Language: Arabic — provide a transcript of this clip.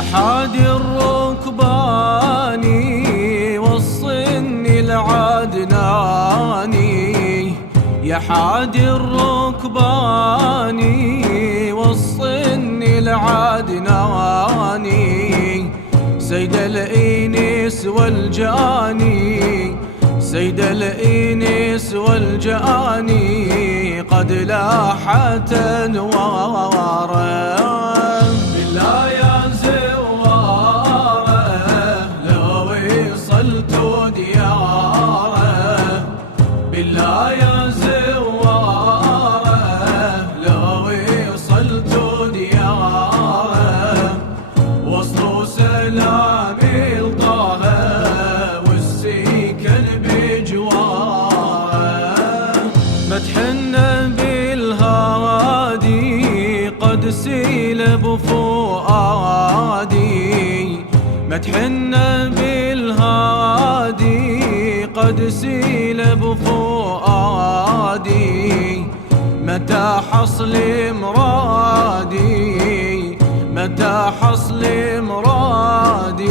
حادي الركباني والصن العدناني، يا حادي الركباني والصن العدناني، سيد الإنس والجاني، سيد الإنس والجاني، قد لاحت أنواره. بالله يا زواره لو وصلت دياره، بالله يا زواره لو وصلت دياره، وصلوا سلامي لطه والسكن بجواره. مدحنا بالهادي قد سيلب فؤادي، مدحنا بالهادي قد سيلب فؤادي، متى حصل مرادي، متى حصل مرادي،